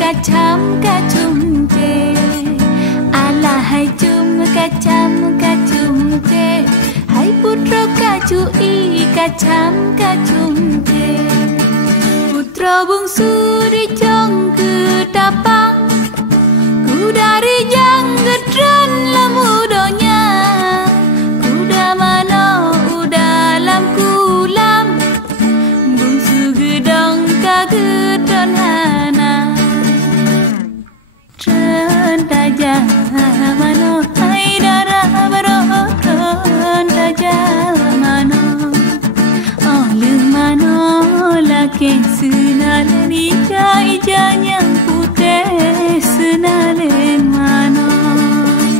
Kacam kacum je, alahai cum kacam kacum je, hai putra kacui kacam kacum je. Putra bungsu dijang ke tapang, ku dari jang gedran lamudonya, kuda mana udalam kulam, bungsu gedang kagedran hana. Daja mano hai dara baro daja mano oh lumano lake sunalani jai janya putih sunalen mano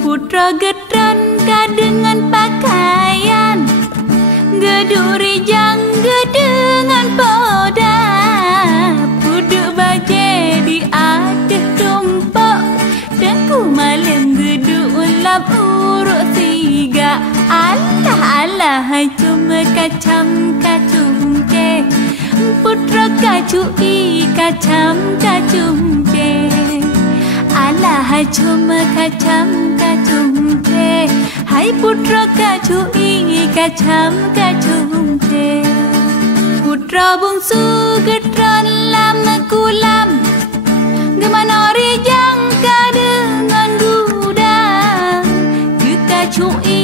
putra gedran ka dengan pakaian geduri jang dengan poda puduk baje di atas tumpuk dan ku malam geduk ulam urut tiga. Allah Allah hai cuma kacam kacum je, putra kacui kacam kacum je. Allah hai cuma kacam kacum je, hai putra kacui kacam kacum je. Putra bungsu gedran lama kulam, gemana rijang ka dengan gudang, kita cui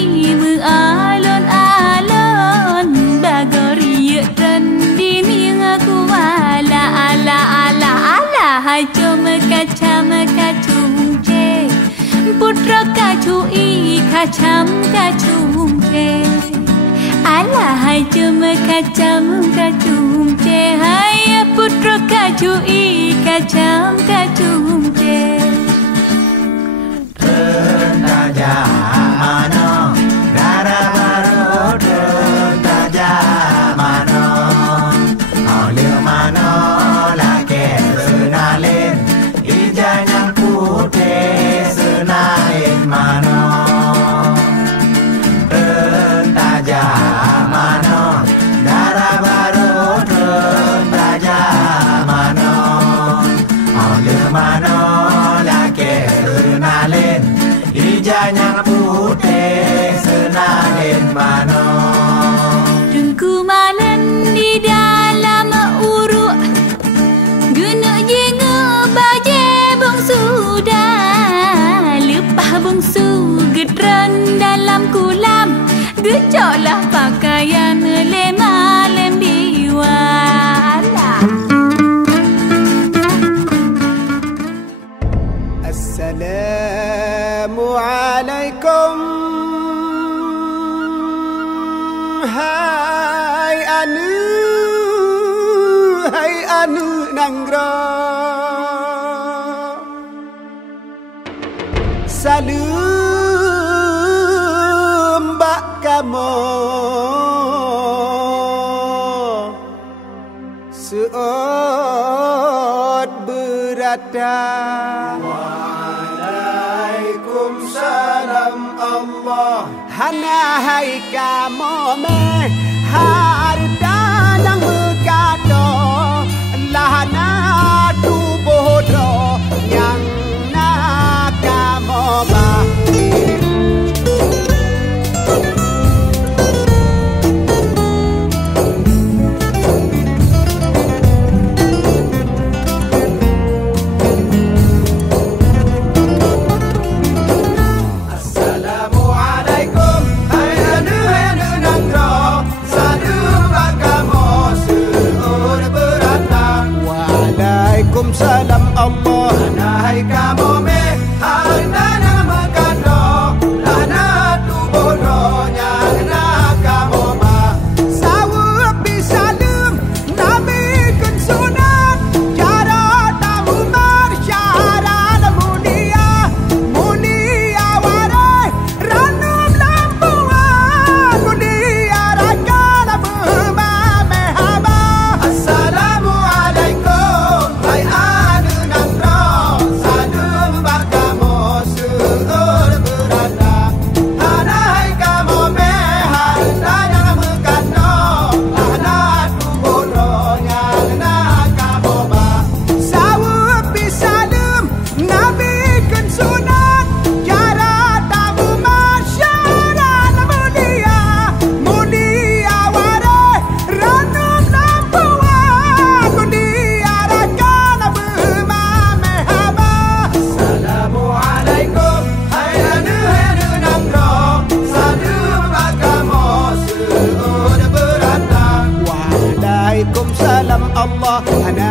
alon-alon, bagori rendi aku ala ala ala ala hai cuma kacam kacum je, putra kacui kacam kacum je. Ala hai cuma kacam kacum je, hai putra kacui kacam kacum je. Daja mano dara baro daja mano oleh mano lake senalin ijanya putih senalin mano daja mano dara baro daja mano oleh mano lake senalin ijanya putih senalin mano. Dengku malam di dalam uruk, guna jenga baje bungsu dah, lepah bungsu gedran dalam kulam, gejoklah pakaian lem diwala. Assalamualaikum, hai anu nangra, salam bak kamu seot berada. Waalaikumsalam Allah. Hana hai kamu meh harta nang berkata lahana tu bodoh yang nak kamu bah. Assalamualaikum, hai anu nangra, sadu bakamu. hana